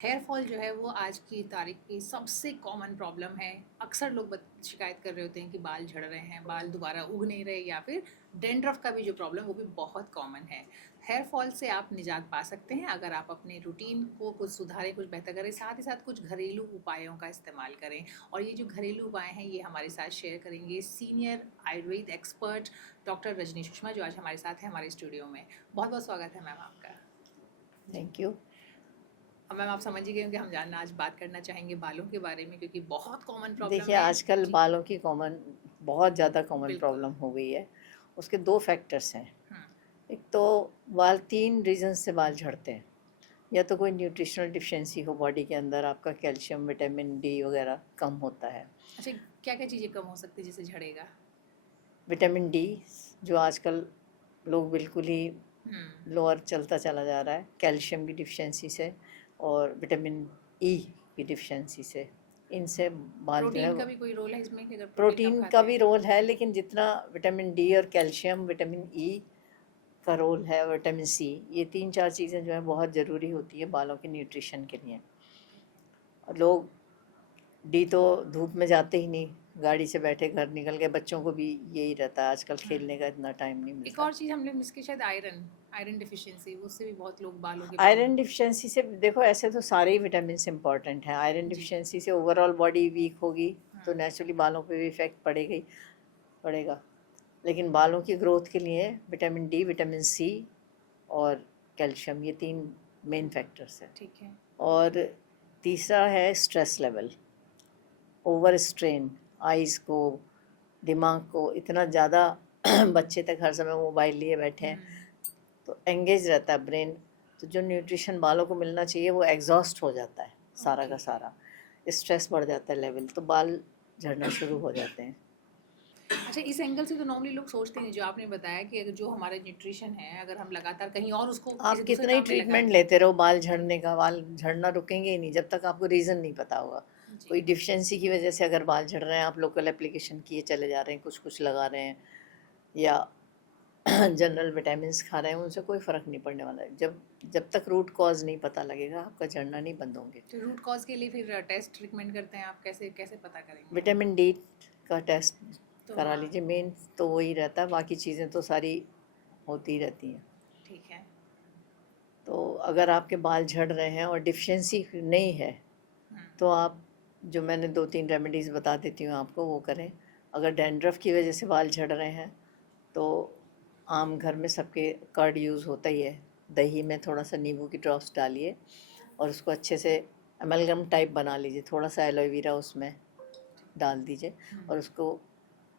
Hair fall जो है वो आज की तारीख की सबसे कॉमन प्रॉब्लम है। अक्सर लोग शिकायत कर रहे होते हैं कि बाल झड़ रहे हैं, बाल दोबारा उग नहीं रहे, या फिर डेंड्रफ का भी जो प्रॉब्लम वो भी बहुत कॉमन है। हेयर फॉल से आप निजात पा सकते हैं अगर आप अपने रूटीन को कुछ सुधारें, कुछ बेहतर करें, साथ ही साथ कुछ घरेलू उपायों का इस्तेमाल करें। और ये जो घरेलू उपाय हैं ये हमारे साथ शेयर करेंगे senior Ayurveda expert doctor Rajni Sushma, जो आज हमारे साथ हैं हमारे स्टूडियो में। बहुत बहुत स्वागत है मैम आपका। Thank you. अब मैम आप समझ ही गए होंगे हम जानना आज बात करना चाहेंगे बालों के बारे में, क्योंकि बहुत कॉमन प्रॉब्लम देखिए है। आजकल जी, बालों की बहुत ज़्यादा कॉमन बिल्कुल। प्रॉब्लम हो गई है। उसके दो फैक्टर्स हैं। हम्म, एक तो बाल तीन रीज़न से बाल झड़ते हैं। या तो कोई न्यूट्रिशनल डिफिशिएंसी हो, बॉडी के अंदर आपका कैल्शियम विटामिन डी वगैरह कम होता है। अच्छा, क्या क्या चीज़ें कम हो सकती है जिससे झड़ेगा? विटामिन डी जो आजकल लोग बिल्कुल ही हम्म। लोअर चलता चला जा रहा है, कैल्शियम की डिफिशिएंसी से और विटामिन ई की डिफिशिएंसी से। इनसे बाल जो है प्रोटीन का भी कोई रोल है इसमें कि अगर प्रोटीन कम प्रोटीन का खाते भी हैं? रोल है, लेकिन जितना विटामिन डी और कैल्शियम विटामिन ई का रोल है, विटामिन सी, ये तीन चार चीज़ें जो है बहुत ज़रूरी होती है बालों के न्यूट्रिशन के लिए। और लोग डी तो धूप में जाते ही नहीं, गाड़ी से बैठे घर निकल गए। बच्चों को भी यही रहता है, आजकल खेलने का हम्म। इतना टाइम नहीं एक मिलता। और चीज़ हमने मिस की, शायद आयरन। आयरन डिफिशियंसी, उससे भी बहुत लोग बालों के आयरन प्रॉब्लम। डिफिशिएंसी से देखो, ऐसे तो सारे ही विटामिन इंपॉर्टेंट हैं। आयरन जी। डिफिशिएंसी से ओवरऑल बॉडी वीक होगी, तो हम्म। नेचुरली बालों पे भी इफेक्ट पड़ेगा ही पड़ेगा। लेकिन बालों की ग्रोथ के लिए विटामिन डी, विटामिन सी और कैल्शियम, ये तीन मेन फैक्टर्स हैं। ठीक है। और तीसरा है stress level, over strain, eyes को, दिमाग को इतना ज़्यादा बच्चे तक हर समय मोबाइल लिए बैठे हैं, हम्म। तो एंगेज रहता है ब्रेन। तो जो न्यूट्रिशन बालों को मिलना चाहिए वो एग्जॉस्ट हो जाता है सारा ओके। का सारा। स्ट्रेस बढ़ जाता है लेवल, तो बाल झड़ना शुरू हो जाते हैं। अच्छा, इस एंगल से तो नॉर्मली लोग सोचते हैं जो आपने बताया कि अगर जो हमारा न्यूट्रिशन है अगर हम लगातार कहीं और उसको आप किसी दूसरे कितना ही काम में लगा ट्रीटमेंट दें। लेते रहो, बाल झड़ने का, बाल झड़ना रुकेंगे ही नहीं जब तक आपको रीज़न नहीं पता होगा। जी। कोई डिफिशिएंसी की वजह से अगर बाल झड़ रहे हैं, आप लोकल एप्लीकेशन किए चले जा रहे हैं, कुछ कुछ लगा रहे हैं, या जनरल विटामिन्स खा रहे हैं, उनसे कोई फ़र्क नहीं पड़ने वाला है। जब जब तक रूट कॉज नहीं पता लगेगा, आपका झड़ना नहीं बंद होंगे। तो रूट कॉज के लिए फिर टेस्ट रिकमेंड करते हैं आप, कैसे कैसे पता करेंगे? विटामिन डी का टेस्ट तो करा हाँ। लीजिए, मेन तो वही रहता है, बाकी चीज़ें तो सारी होती ही रहती हैं। ठीक है। तो अगर आपके बाल झड़ रहे हैं और डिफिशिएंसी नहीं है, हम्म। तो आप जो मैंने दो तीन रेमेडीज़ बता देती हूँ आपको, वो करें। अगर डैंड्रफ की वजह से बाल झड़ रहे हैं, तो आम घर में सबके कर्ड यूज़ होता ही है। दही में थोड़ा सा नींबू की ड्रॉप्स डालिए और उसको अच्छे से अमेलगम टाइप बना लीजिए, थोड़ा सा एलोवेरा उसमें डाल दीजिए हम्म। और उसको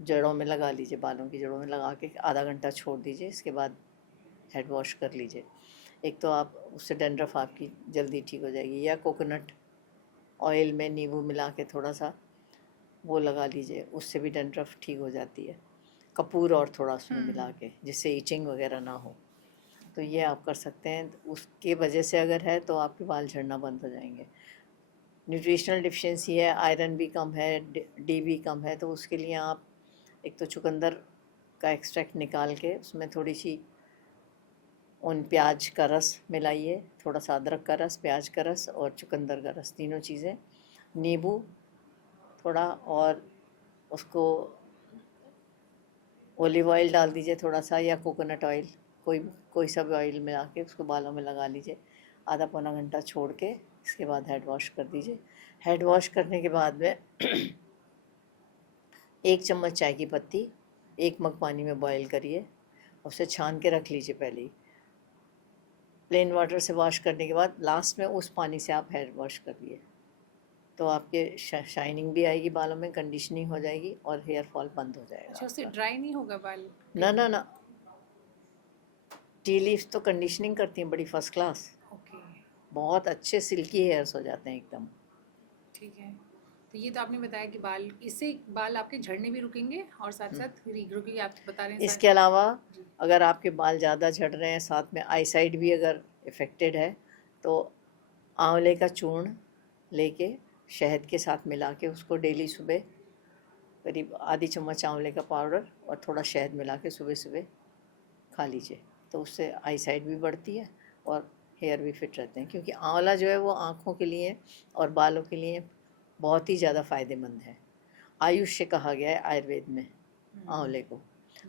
जड़ों में लगा लीजिए, बालों की जड़ों में लगा के आधा घंटा छोड़ दीजिए। इसके बाद हेड वॉश कर लीजिए। एक तो आप उससे डैंड्रफ आपकी जल्दी ठीक हो जाएगी। या कोकोनट ऑयल में नींबू मिला के थोड़ा सा वो लगा लीजिए, उससे भी डैंड्रफ ठीक हो जाती है। कपूर और थोड़ा उसमें मिला हम्म। के, जिससे ईचिंग वगैरह ना हो। तो ये आप कर सकते हैं। उसके वजह से अगर है तो आपके बाल झड़ना बंद हो जाएंगे। न्यूट्रिशनल डिफिशिएंसी है, आयरन भी कम है, डी भी कम है, तो उसके लिए आप एक तो चुकंदर का एक्सट्रैक्ट निकाल के उसमें थोड़ी सी उन प्याज का रस मिलाइए, थोड़ा सा अदरक का रस, प्याज का रस और चुकंदर का रस, तीनों चीज़ें, नींबू थोड़ा, और उसको ऑलिव ऑयल डाल दीजिए थोड़ा सा, या कोकोनट ऑयल, कोई कोई सा भी ऑयल मिला के उसको बालों में लगा लीजिए। आधा पौना घंटा छोड़ के इसके बाद हेड वॉश कर दीजिए। हेड वॉश करने के बाद में 1 चम्मच चाय की पत्ती 1 मग पानी में बॉईल करिए, उसे छान के रख लीजिए पहले ही। प्लेन वाटर से वॉश करने के बाद लास्ट में उस पानी से आप हेयर वॉश करिए, तो आपके शाइनिंग भी आएगी बालों में, कंडीशनिंग हो जाएगी और हेयर फॉल बंद हो जाएगा अच्छा, उससे आपका। ड्राई नहीं होगा बाल ना कहीं? ना ना, टी लीव्स तो कंडीशनिंग करती हैं बड़ी फर्स्ट क्लास। ओके। बहुत अच्छे सिल्की हेयर्स हो जाते हैं एकदम। ठीक है। तो ये तो आपने बताया कि बाल, इससे बाल आपके झड़ने भी रुकेंगे और साथ साथ रीग्रो की आप बता रहे हैं इसके साथ। अलावा जी। अगर आपके बाल ज़्यादा झड़ रहे हैं, साथ में आई साइड भी अगर इफ़ेक्टेड है, तो आंवले का चूर्ण लेके शहद के साथ मिला के उसको डेली सुबह करीब आधी चम्मच आंवले का पाउडर और थोड़ा शहद मिला के सुबह सुबह खा लीजिए, तो उससे आई साइड भी बढ़ती है और हेयर भी फिट रहते हैं, क्योंकि आंवला जो है वो आँखों के लिए और बालों के लिए बहुत ही ज़्यादा फ़ायदेमंद है। आयुष्य कहा गया है आयुर्वेद में आंवले को,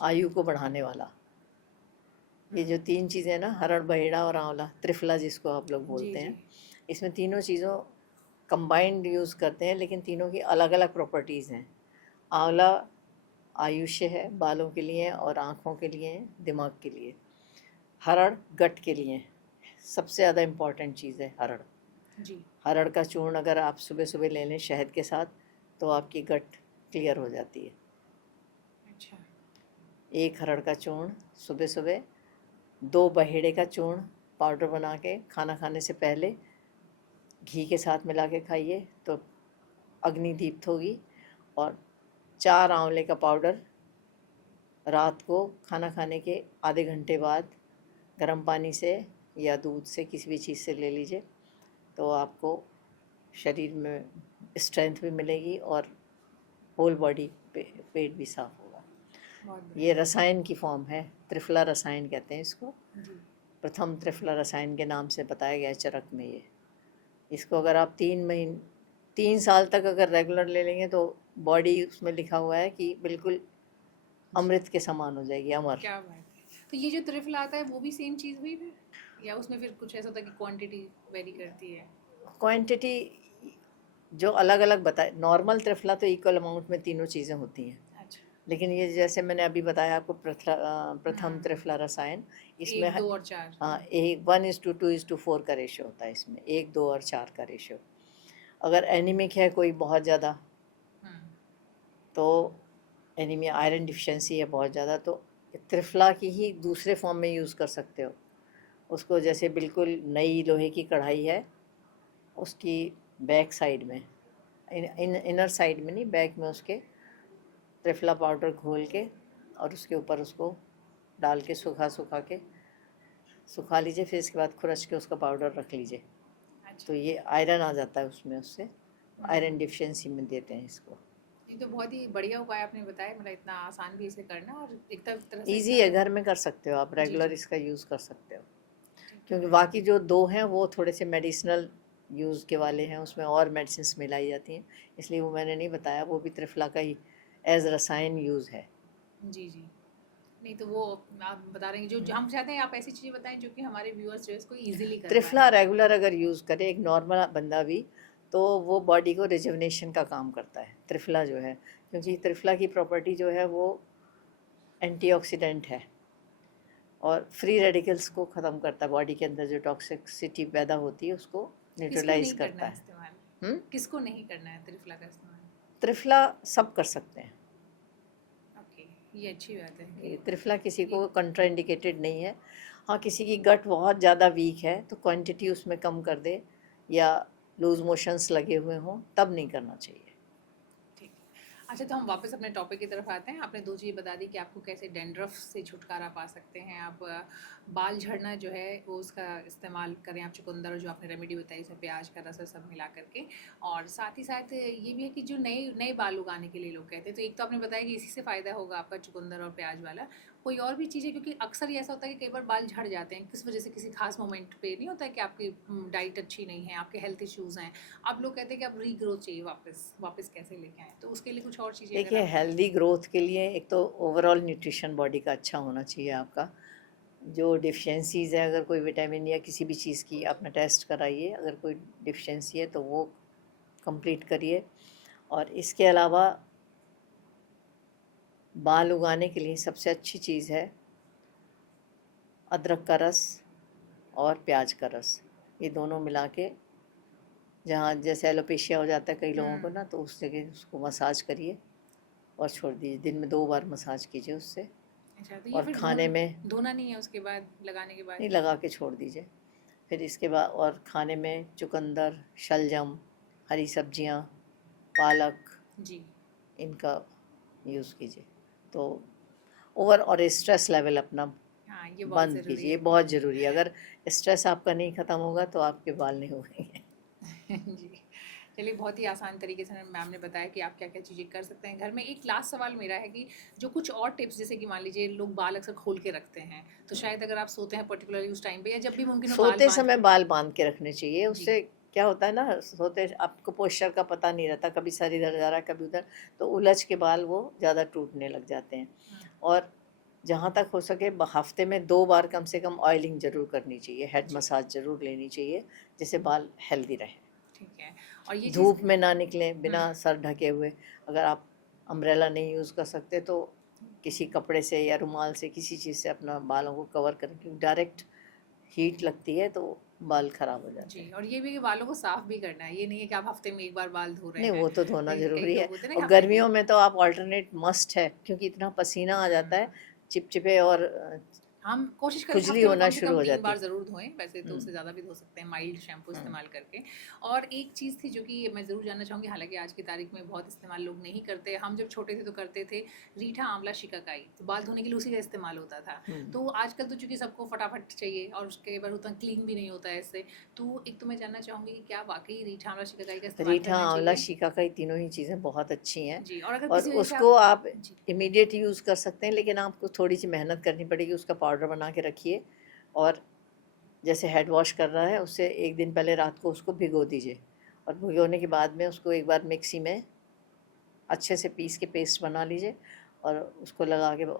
आयु को बढ़ाने वाला। ये जो 3 चीज़ें ना, हरड़, बहेड़ा और आंवला, त्रिफला जिसको आप लोग जी बोलते जी हैं, इसमें तीनों चीज़ों कंबाइंड यूज़ करते हैं, लेकिन तीनों की अलग अलग प्रॉपर्टीज़ हैं। आंवला आयुष्य है, बालों के लिए और आँखों के लिए, दिमाग के लिए। हरड़ गट के लिए सबसे ज़्यादा इम्पॉर्टेंट चीज़ है हरड़। जी। हरड़ का चूर्ण अगर आप सुबह सुबह ले लें शहद के साथ, तो आपकी गट क्लियर हो जाती है। अच्छा। एक हरड़ का चूर्ण सुबह सुबह, 2 बहेड़े का चूर्ण पाउडर बना के खाना खाने से पहले घी के साथ मिला के खाइए तो अग्नि दीप्त होगी। और 4 आंवले का पाउडर रात को खाना खाने के आधे घंटे बाद गर्म पानी से या दूध से, किसी भी चीज़ से ले लीजिए, तो आपको शरीर में स्ट्रेंथ भी मिलेगी और होल बॉडी पेट भी साफ होगा। बहुत ये रसायन की फॉर्म है, त्रिफला रसायन कहते हैं इसको। बढ़िया। जी। प्रथम त्रिफला रसायन के नाम से बताया गया है चरक में ये। इसको अगर आप 3 साल तक अगर रेगुलर ले लेंगे तो बॉडी, उसमें लिखा हुआ है कि बिल्कुल अमृत के समान हो जाएगी, अमर। क्या बात है। तो ये जो त्रिफला आता है वो भी सेम चीज़ हुई फिर, या उसमें फिर कुछ ऐसा होता है कि क्वांटिटी वेरी करती है? क्वांटिटी जो अलग अलग बताए, नॉर्मल त्रिफला तो इक्वल अमाउंट में तीनों चीज़ें होती हैं, अच्छा। लेकिन ये जैसे मैंने अभी बताया आपको प्रथम त्रिफला रसायन, इसमें 1 2 और 4। हाँ, 1:2:4 का रेशियो होता है इसमें, 1 2 और 4 का रेशियो। अगर एनीमिक है कोई बहुत ज़्यादा, तो एनीमिया, आयरन डिफिशिएंसी है बहुत ज़्यादा, तो त्रिफला की ही दूसरे फॉर्म में यूज़ कर सकते हो उसको। जैसे बिल्कुल नई लोहे की कढ़ाई है, उसकी बैक साइड में, इनर साइड में नहीं, बैक में उसके त्रिफला पाउडर घोल के और उसके ऊपर उसको डाल के सुखा लीजिए। फिर इसके बाद खुरच के उसका पाउडर रख लीजिए, अच्छा। तो ये आयरन आ जाता है उसमें, उससे आयरन डिफिशिएंसी में देते हैं इसको। ये तो बहुत ही बढ़िया उपाय आपने बताया, मतलब इतना आसान भी इसे करना और एक तरह से ईजी है, इसका घर में कर सकते हो आप, जी रेगुलर जी इसका यूज़ कर सकते हो। ठीक है। क्योंकि बाकी जो 2 हैं वो थोड़े से मेडिसिनल यूज़ के वाले हैं, उसमें और मेडिसिन्स मिलाई जाती हैं, इसलिए वो मैंने नहीं बताया। वो भी त्रिफला का ही एज रसायन यूज़ है। जी जी। नहीं तो वो आप बता रहे हैं जो हम चाहते हैं आप ऐसी चीज़ें बताएं जो कि हमारे व्यूअर्स जो है इसको इजीली कर त्रिफला पाएं। रेगुलर अगर यूज़ करे एक नॉर्मल बंदा भी, तो वो बॉडी को रिजुवनेशन का काम करता है त्रिफला जो है, क्योंकि त्रिफला की प्रॉपर्टी जो है वो एंटीऑक्सीडेंट है और फ्री रेडिकल्स को ख़त्म करता है। बॉडी के अंदर जो टॉक्सिसिटी पैदा होती है उसको किसको न्यूट्रलाइज नहीं करना करता है है। इस्तेमाल? किसको नहीं करना है त्रिफला का इस्तेमाल? त्रिफला सब कर सकते हैं। ओके, ये अच्छी बात है ये कि त्रिफला किसी ये को कंट्राइंडिकेटेड नहीं है। हाँ, किसी की गट बहुत ज़्यादा वीक है तो क्वांटिटी उसमें कम कर दे, या लूज मोशंस लगे हुए हों, तब नहीं करना चाहिए। ठीक। अच्छा, तो हम वापस अपने टॉपिक की तरफ आते हैं। आपने 2 चीज़ बता दी कि आपको कैसे डैंड्रफ से छुटकारा पा सकते हैं आप। बाल झड़ना जो है वो उसका इस्तेमाल करें आप चुकंदर, और जो आपने रेमेडी बताई इसमें प्याज का रस सब मिला करके। और साथ ही साथ ये भी है कि जो नए नए बाल उगाने के लिए लोग कहते हैं, तो एक तो आपने बताया कि इसी से फ़ायदा होगा आपका चुकंदर और प्याज वाला। कोई और भी चीज़ है? क्योंकि अक्सर ये ऐसा होता है कि कई बार बाल झड़ जाते हैं, किस वजह से, किसी खास मोमेंट पे नहीं होता है कि आपकी डाइट अच्छी नहीं है, आपके हेल्थ इश्यूज़ हैं, आप लोग कहते हैं कि आप रीग्रोथ चाहिए वापस कैसे लेके आएँ? तो उसके लिए कुछ और चीज़ें अगर देखिए, आप हेल्दी ग्रोथ के लिए एक तो ओवरऑल न्यूट्रिशन बॉडी का अच्छा होना चाहिए आपका। जो डिफिशिएंसीज़ है, अगर कोई विटामिन या किसी भी चीज़ की, अपना टेस्ट कराइए, अगर कोई डिफिशिएंसी है तो वो कंप्लीट करिए। और इसके अलावा बाल उगाने के लिए सबसे अच्छी चीज़ है अदरक का रस और प्याज का रस। ये दोनों मिला के, जहाँ जैसे एलोपेशिया हो जाता है कई लोगों को ना, तो उस जगह उसको मसाज करिए और छोड़ दीजिए। दिन में 2 बार मसाज कीजिए उससे। अच्छा, तो ये और फिर खाने में धोना नहीं है उसके बाद, लगाने के बाद? नहीं, लगा के छोड़ दीजिए। फिर इसके बाद और खाने में चुकंदर, शलजम, हरी सब्जियाँ, पालक, जी। इनका यूज़ कीजिए। तो और स्ट्रेस लेवल अपना हाँ, ये बहुत बंद ज़रूरी कीजिए, ये है। बहुत ज़रूरी है। अगर स्ट्रेस आपका नहीं ख़त्म होगा तो आपके बाल नहीं उगेंगे। जी। चलिए, बहुत ही आसान तरीके से मैम ने बताया कि आप क्या क्या चीज़ें कर सकते हैं घर में। एक लास्ट सवाल मेरा है कि जो कुछ और टिप्स, जैसे कि मान लीजिए लोग बाल अक्सर खोल के रखते हैं, तो शायद अगर आप सोते हैं पर्टिकुलरली उस टाइम पे या जब भी मुमकिन हो बाल सोते बांध समय के। बाल बांध के रखने चाहिए, जी। उससे क्या होता है ना, सोते आपको पोस्चर का पता नहीं रहता, कभी सर इधर जा रहा है कभी उधर, तो उलझ के बाल वो ज़्यादा टूटने लग जाते हैं। हम्म, और जहाँ तक हो सके हफ्ते में 2 बार कम से कम ऑयलिंग ज़रूर करनी चाहिए, हेड जी। मसाज ज़रूर लेनी चाहिए, जिससे बाल हेल्दी रहे। ठीक है। और ये चीज़। धूप में ना निकलें बिना हम्म, सर ढके हुए। अगर आप अम्ब्रेला नहीं यूज़ कर सकते तो किसी कपड़े से या रुमाल से, किसी चीज़ से अपना बालों को कवर करें, क्योंकि डायरेक्ट हीट लगती है तो बाल खराब हो जाते जी। हैं। और ये भी कि बालों को साफ भी करना है, ये नहीं है कि आप हफ्ते में एक बार बाल धो रहे नहीं, हैं। वो तो धोना कई ज़रूरी है। लोग होते हैं ना और कि हफ्ते में। गर्मियों में तो आप ऑल्टरनेट मस्ट है, क्योंकि इतना पसीना आ जाता है, हम्म, चिपचिपे और हम कोशिश करें कि खुजली हफ्ते में होना कम से शुरू कम हो 3 जाती बार है। ज़रूर धोएं, वैसे तो हुँ, उससे ज़्यादा भी धो सकते हैं माइल्ड शैम्पू हुँ। इस्तेमाल करके। और एक चीज़ थी जो कि मैं ज़रूर जानना चाहूँगी, हालांकि आज की तारीख में बहुत इस्तेमाल लोग नहीं करते, हम जब छोटे थे तो करते थे, रीठा आंवला शिकाकाई, तो बाल धोने के लिए उसी का इस्तेमाल होता था। हुँ। तो आजकल तो चूँकि सबको फटाफट चाहिए और उसके बाद उतना क्लीन भी नहीं होता है इससे, तो एक तो मैं जानना चाहूँगी कि क्या वाकई रीठा आंवला शिकाकाई का इस्तेमाल रीठा, करना आंवला, चाहिए? शिकाकाई तीनों ही चीज़ें बहुत अच्छी हैं। जी। और अगर और किसी वजह से उसको आप। आप जी। इमीडिएट यूज़ कर सकते हैं, लेकिन आपको थोड़ी-सी मेहनत करनी पड़ेगी, उसका पाउडर बना के रखिए। और जैसे हेड वॉश कर रहा है, उससे 1 दिन पहले रात को उसको भिगो दीजिए, और भिगोने के बाद में उसको एक बार मिक्सी में अच्छे से पीस के पेस्ट बना लीजिए, और उसको लगा के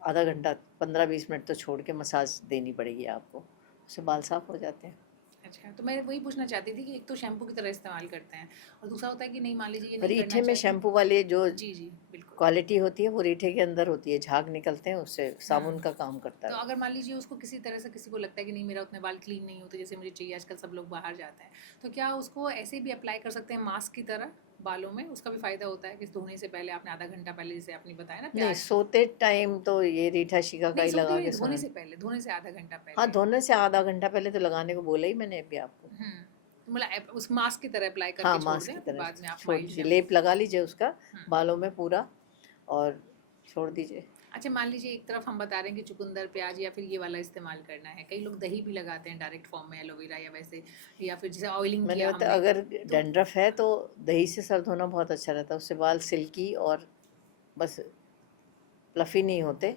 आधा घंटा 15-20 मिनट तो छोड़ के मसाज देनी पड़ेगी आपको, उससे बाल साफ़ हो जाते हैं। अच्छा, तो मैं वही पूछना चाहती थी कि एक तो शैम्पू की तरह इस्तेमाल करते हैं और दूसरा होता है कि नहीं, मान लीजिए ये नहीं करना रीठे में चाहते। शैम्पू वाले जो जी, जी, बिल्कुल। क्वालिटी होती है वो रीठे के अंदर होती है, झाग निकलते हैं, उससे साबुन हुँ। का काम करता है तो वो। अगर मान लीजिए उसको किसी तरह से किसी को लगता है कि नहीं, मेरा उतने बाल क्लीन नहीं होते जैसे मुझे चाहिए, आजकल सब लोग बाहर जाते हैं, तो क्या उसको ऐसे भी अप्लाई कर सकते हैं मास्क की तरह बालों में? उसका भी फ़ायदा होता है कि धोने से पहले आपने आधा घंटा पहले, जैसे आपने बताया ना नहीं, प्याज। सोते टाइम तो ये रीठा नहीं, शिकाकाई सोते लगा हुए नहीं, के धोने सोएं। से पहले, धोने से आधा घंटा हाँ, पहले। धोने से आधा घंटा पहले तो लगाने को बोला ही मैंने अभी आपको। हुँ। मतलब उस मास्क की तरह अप्लाई हाँ, करके छोड़ मास्क दें, की फिर तरह बाद में आप छोड़ माइल्ड दीजिए, शैम्पू। लेप लगा लीजिए उसका हुँ। बालों में पूरा, और छोड़ दीजिए। अच्छा, मान लीजिए एक तरफ हम बता रहे हैं कि चुकंदर, प्याज या फिर ये वाला इस्तेमाल करना है, कई लोग दही भी लगाते हैं डायरेक्ट फॉर्म में, एलोवेरा या वैसे, या फिर जैसे ऑयलिंग मैंने किया बताया, हमने। अगर तो डैंड्रफ है तो दही से सर धोना बहुत अच्छा रहता है, उससे बाल सिल्की और बस फ्लफी नहीं होते,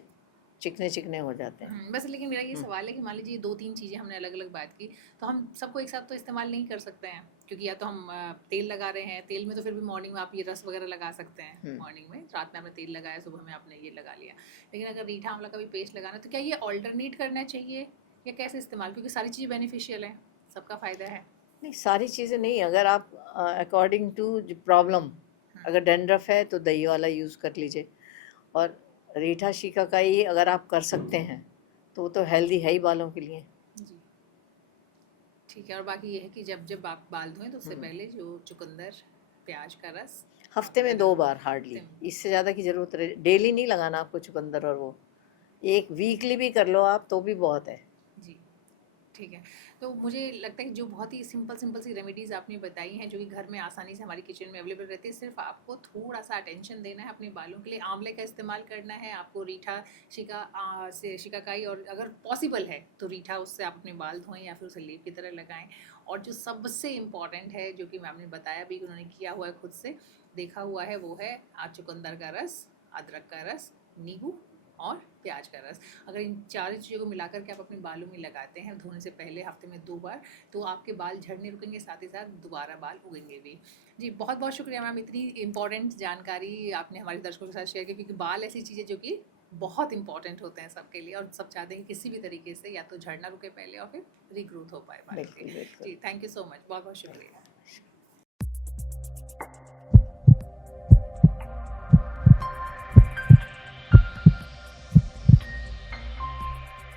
चिकने चिकने हो जाते हैं। बस, लेकिन मेरा ये हम्म, सवाल है कि मान लीजिए 2-3 चीज़ें हमने अलग-अलग बात की, तो हम सबको एक साथ तो इस्तेमाल नहीं कर सकते हैं, क्योंकि या तो हम तेल लगा रहे हैं, तेल में तो फिर भी मॉर्निंग में आप ये रस वगैरह लगा सकते हैं, हम्म। मॉर्निंग में, रात में आपने तेल लगाया, सुबह में आपने ये लगा लिया। लेकिन अगर रीठा आंवला का भी पेस्ट लगाना है, तो क्या ये अल्टरनेट करना चाहिए या कैसे इस्तेमाल? क्योंकि सारी चीज़ें बेनिफिशियल हैं, सबका फ़ायदा है। नहीं, सारी चीज़ें नहीं, अगर आप अकॉर्डिंग टू प्रॉब्लम, हुँ, अगर डैंड्रफ है तो दही वाला यूज़ कर लीजिए। और रीठा शिकाकाई अगर आप कर सकते हैं तो वो तो हेल्दी है ही बालों के लिए। जी। ठीक है। और बाकी ये है कि जब जब आप बाल धोएँ तो उससे हम्म। पहले जो चुकंदर, प्याज का रस हफ्ते और में 2 बार हार्डली, हफ्ते में। इससे ज़्यादा की ज़रूरत रहे, डेली नहीं लगाना आपको चुकंदर, और वो एक वीकली भी कर लो आप तो भी बहुत है। जी, ठीक है। तो मुझे लगता है कि जो बहुत ही सिंपल सिंपल सी रेमेडीज़ आपने बताई हैं, जो कि घर में आसानी से हमारी किचन में अवेलेबल रहती है, सिर्फ आपको थोड़ा-सा अटेंशन देना है अपने बालों के लिए, आंवले का इस्तेमाल करना है, आपको रीठा से शिकाकाई, और अगर पॉसिबल है तो रीठा, उससे आप अपने बाल धोएँ या फिर उसे लेप की तरह लगाएँ। और जो सबसे इम्पोर्टेंट है, जो कि मैम ने बताया भी कि उन्होंने किया हुआ है, खुद से देखा हुआ है, वो है चुकंदर का रस, अदरक का रस, नींबू और प्याज का रस। अगर इन चारों चीज़ों को मिलाकर के आप अपने बालों में लगाते हैं धोने से पहले हफ्ते में 2 बार, तो आपके बाल झड़ने रुकेंगे, साथ ही साथ दोबारा बाल उगेंगे भी। जी, बहुत बहुत शुक्रिया मैम, इतनी इंपॉर्टेंट जानकारी आपने हमारे दर्शकों के साथ शेयर की, क्योंकि बाल ऐसी चीज़ें जो कि बहुत इंपॉर्टेंट होते हैं सबके लिए, और सब चाहते हैं कि किसी भी तरीके से या तो झड़ना रुके पहले और फिर रीग्रोथ हो पाए बालों के। बिल्कुल बिल्कुल। जी, थैंक यू सो मच, बहुत बहुत शुक्रिया।